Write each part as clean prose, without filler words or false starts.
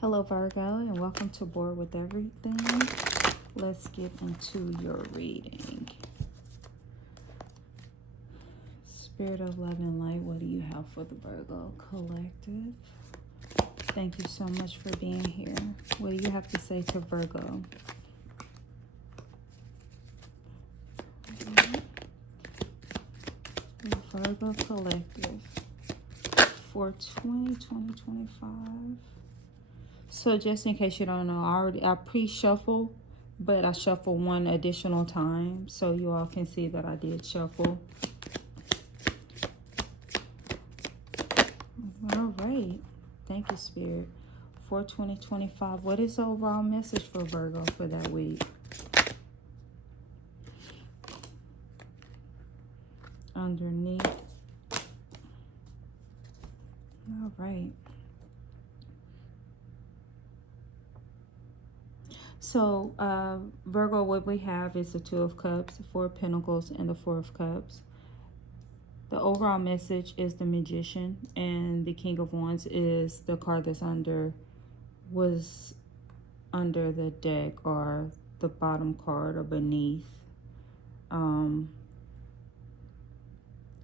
Hello Virgo, and welcome to Board with Everything. Let's get into your reading. Spirit of love and light, what do you have for the Virgo collective? Thank you so much for being here. What do you have to say to Virgo? Virgo collective for 2025. So just in case you don't know, I pre-shuffle, but I shuffle one additional time so you all can see that I did shuffle. All right. Thank you, Spirit. For 2025, what is the overall message for Virgo for that week? Underneath. All right. So, Virgo, what we have is the Two of Cups, the Four of Pentacles, and the Four of Cups. The overall message is the Magician, and the King of Wands is the card that's was under the deck, or the bottom card, or beneath.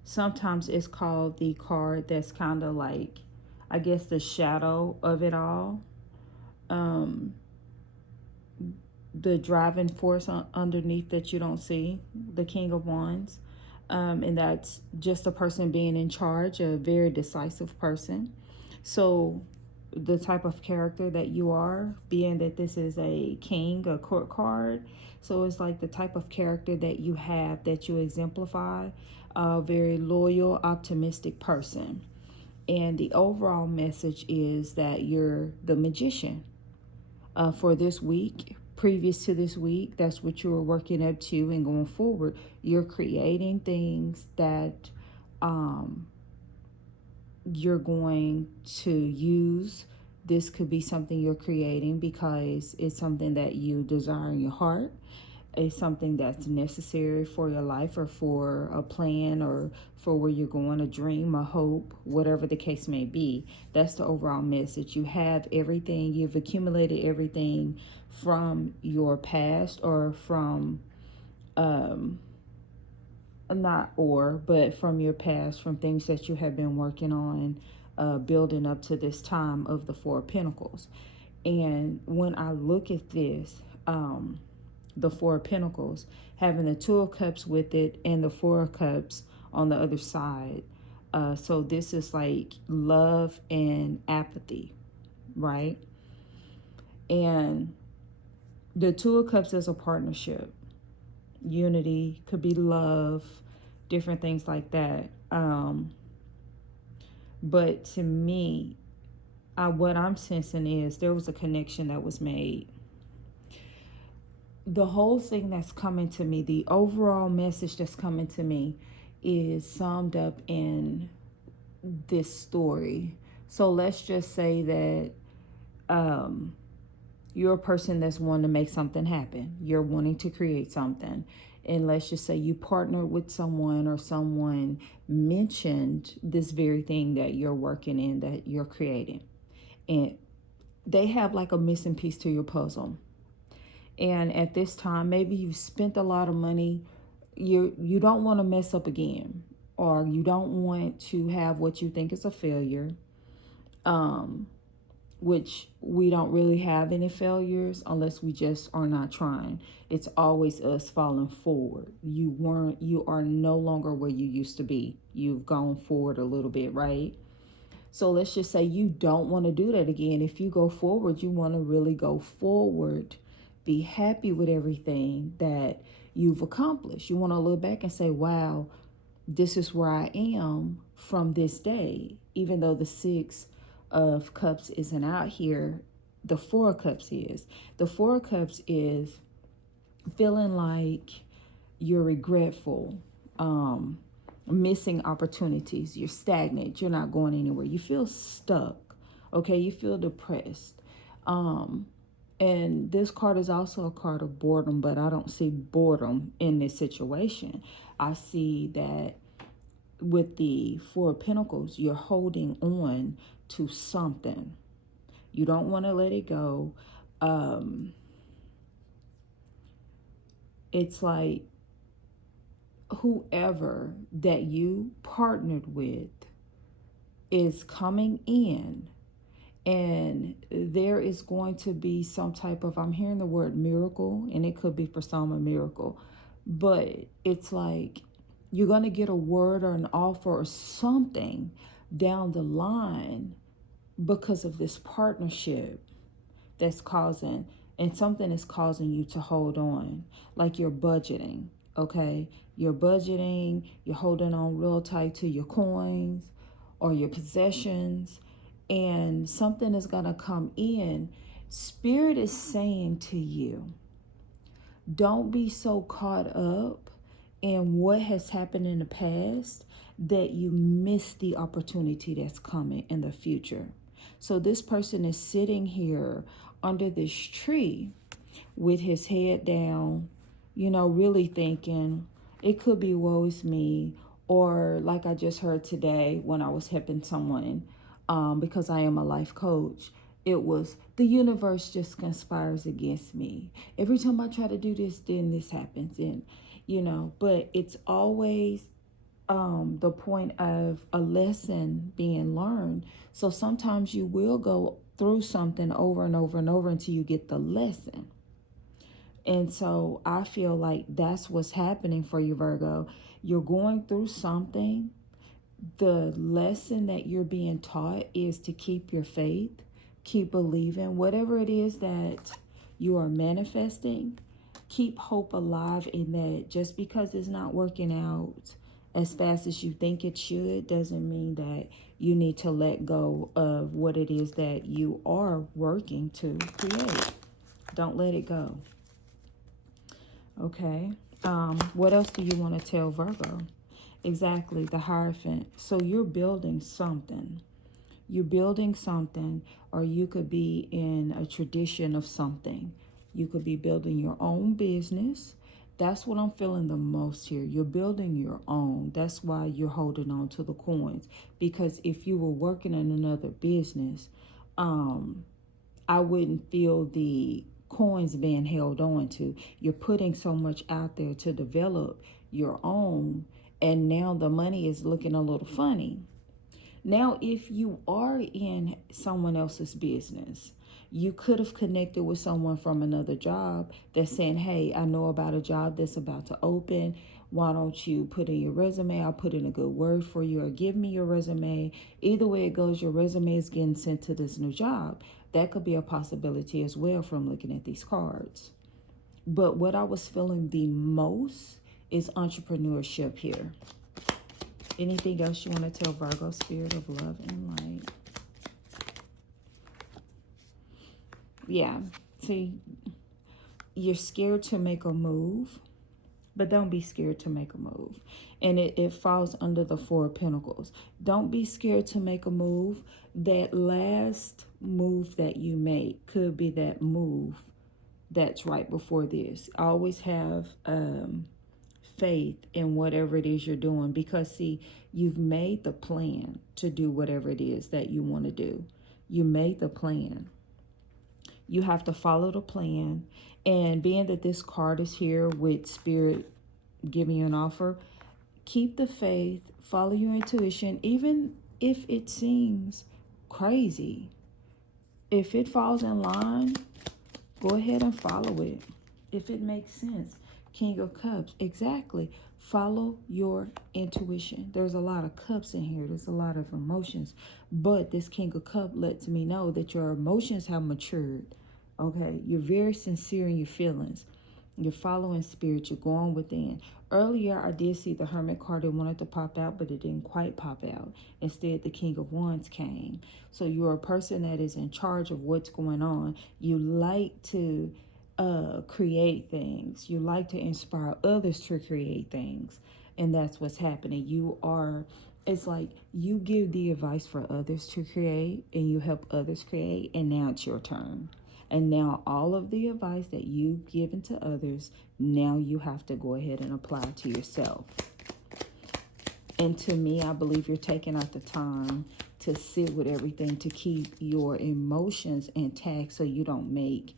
Sometimes it's called the card that's kind of like, I guess, the shadow of it all. The driving force underneath that you don't see, the King of Wands. And that's just a person being in charge, a very decisive person. So the type of character that you are, being that this is a king, a court card, so it's like the type of character that you have, that you exemplify, a very loyal, optimistic person. And the overall message is that you're the Magician. For this week, previous to this week, that's what you were working up to, and going forward, you're creating things that you're going to use. This could be something you're creating because it's something that you desire in your heart. It's something that's necessary for your life, or for a plan, or for where you're going, a dream, a hope, whatever the case may be. That's the overall message. You have everything. You've accumulated everything from your past, or from, but from your past, from things that you have been working on, building up to this time of the Four of Pentacles. And when I look at this, the Four of Pentacles, having the Two of Cups with it, and the Four of Cups on the other side. So this is like love and apathy, right? And the Two of Cups is a partnership. Unity, could be love, different things like that. But to me, what I'm sensing is there was a connection that was made. The whole thing that's coming to me, the overall message that's coming to me, is summed up in this story. So let's just say that you're a person that's wanting to make something happen. You're wanting to create something. And let's just say you partnered with someone, or someone mentioned this very thing that you're working in, that you're creating. And they have like a missing piece to your puzzle. And at this time, maybe you've spent a lot of money. You don't want to mess up again, or you don't want to have what you think is a failure, which we don't really have any failures unless we just are not trying. It's always us falling forward. You are no longer where you used to be. You've gone forward a little bit, right? So let's just say you don't want to do that again. If you go forward, you want to really go forward. Be happy with everything that you've accomplished. You want to look back and say, wow, this is where I am from this day. Even though the Six of Cups isn't out here, the Four of Cups is. The Four of Cups is feeling like you're regretful, missing opportunities. You're stagnant. You're not going anywhere. You feel stuck. Okay, you feel depressed. And this card is also a card of boredom, but I don't see boredom in this situation. I see that with the Four of Pentacles, you're holding on to something. You don't want to let it go. It's like whoever that you partnered with is coming in, and there is going to be some type of, I'm hearing the word miracle, and it could be for some a miracle, but it's like you're going to get a word or an offer or something down the line because of this partnership that's causing, and something is causing you to hold on, like you're budgeting, okay? You're budgeting, you're holding on real tight to your coins or your possessions, and something is going to come in. Spirit is saying to you, don't be so caught up in what has happened in the past that you miss the opportunity that's coming in the future. So this person is sitting here under this tree with his head down, really thinking, it could be woe is me. Or like I just heard today when I was helping someone, because I am a life coach, it was the universe just conspires against me. Every time I try to do this, then this happens. And, but it's always the point of a lesson being learned. So sometimes you will go through something over and over and over until you get the lesson. And so I feel like that's what's happening for you, Virgo. You're going through something. The lesson that you're being taught is to keep your faith, keep believing, whatever it is that you are manifesting, keep hope alive in that. Just because it's not working out as fast as you think it should doesn't mean that you need to let go of what it is that you are working to create. Don't let it go. Okay. What else do you want to tell Virgo? Exactly, the Hierophant. So you're building something. You're building something, or you could be in a tradition of something. You could be building your own business. That's what I'm feeling the most here. You're building your own. That's why you're holding on to the coins. Because if you were working in another business, I wouldn't feel the coins being held on to. You're putting so much out there to develop your own, and now the money is looking a little funny. Now, if you are in someone else's business, you could have connected with someone from another job that's saying, hey, I know about a job that's about to open. Why don't you put in your resume? I'll put in a good word for you, or give me your resume. Either way it goes, your resume is getting sent to this new job. That could be a possibility as well from looking at these cards. But what I was feeling the most is entrepreneurship here. Anything else you want to tell Virgo, spirit of love and light? Yeah. See, you're scared to make a move, but don't be scared to make a move. And it falls under the Four of Pentacles. Don't be scared to make a move. That last move that you make could be that move that's right before this. Always have faith in whatever it is you're doing, because see, you've made the plan to do whatever it is that you want to do. You made the plan. You have to follow the plan. And being that this card is here with Spirit giving you an offer, keep the faith, follow your intuition, even if it seems crazy. If it falls in line, go ahead and follow it. If it makes sense. King of Cups, exactly. Follow your intuition. There's a lot of cups in here. There's a lot of emotions. But this King of Cups lets me know that your emotions have matured. Okay? You're very sincere in your feelings. You're following spirit. You're going within. Earlier, I did see the Hermit card. It wanted to pop out, but it didn't quite pop out. Instead, the King of Wands came. So you're a person that is in charge of what's going on. You like to create things. You like to inspire others to create things. And that's what's happening. It's like you give the advice for others to create, and you help others create, and now it's your turn. And now all of the advice that you've given to others, now you have to go ahead and apply to yourself. And to me, I believe you're taking out the time to sit with everything, to keep your emotions intact so you don't make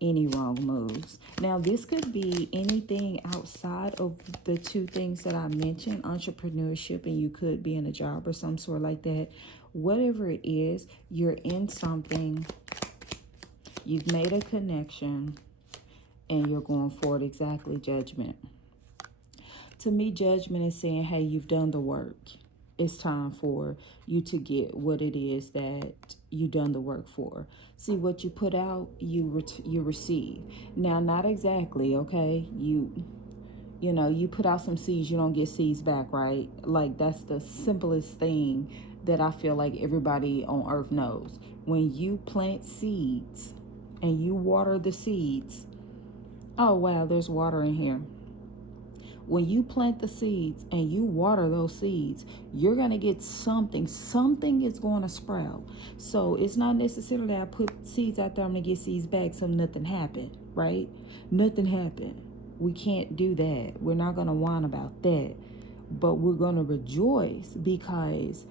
any wrong moves. Now, this could be anything outside of the two things that I mentioned, entrepreneurship, and you could be in a job or some sort like that. Whatever it is, you're in something, you've made a connection, and you're going forward. Exactly, Judgment. To me, Judgment is saying, hey, you've done the work. It's time for you to get what it is that you done the work for. See, what you put out, you receive. Now, not exactly, okay? You know, you put out some seeds, you don't get seeds back, right? Like, that's the simplest thing that I feel like everybody on earth knows. When you plant seeds and you water the seeds, oh, wow, there's water in here. When you plant the seeds and you water those seeds, you're going to get something. Something is going to sprout. So it's not necessarily I put seeds out there, I'm going to get seeds back, so nothing happened, right? Nothing happened. We can't do that. We're not going to whine about that. But we're going to rejoice because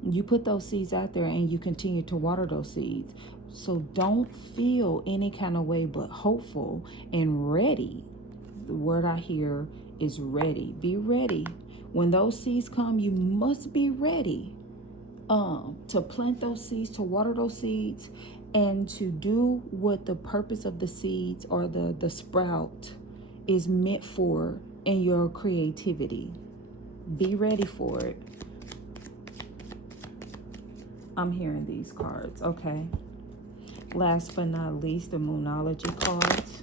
you put those seeds out there and you continue to water those seeds. So don't feel any kind of way but hopeful and ready. The word I hear is ready. Be ready. When those seeds come, you must be ready to plant those seeds, to water those seeds, and to do what the purpose of the seeds or the sprout is meant for in your creativity. Be ready for it. I'm hearing these cards, okay? Last but not least, the Moonology cards.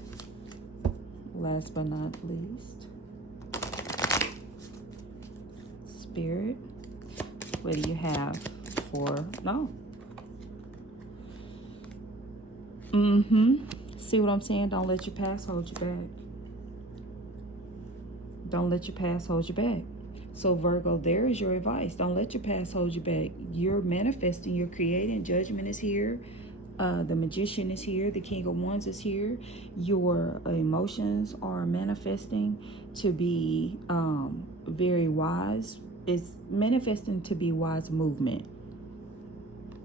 Last but not least, Spirit, what do you have for, no? See what I'm saying? Don't let your past hold you back. Don't let your past hold you back. So Virgo, there is your advice. Don't let your past hold you back. You're manifesting, you're creating. Judgment is here. The Magician is here. The King of Wands is here. Your emotions are manifesting to be very wise. It's manifesting to be wise movement.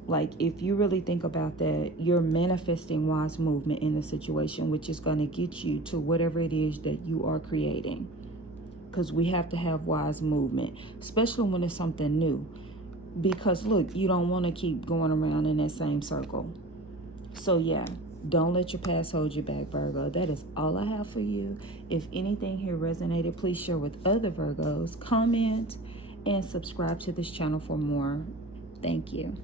Like, if you really think about that, you're manifesting wise movement in the situation, which is going to get you to whatever it is that you are creating. Because we have to have wise movement, especially when it's something new. Because, look, you don't want to keep going around in that same circle. So, yeah, don't let your past hold you back, Virgo. That is all I have for you. If anything here resonated, please share with other Virgos. Comment and subscribe to this channel for more. Thank you.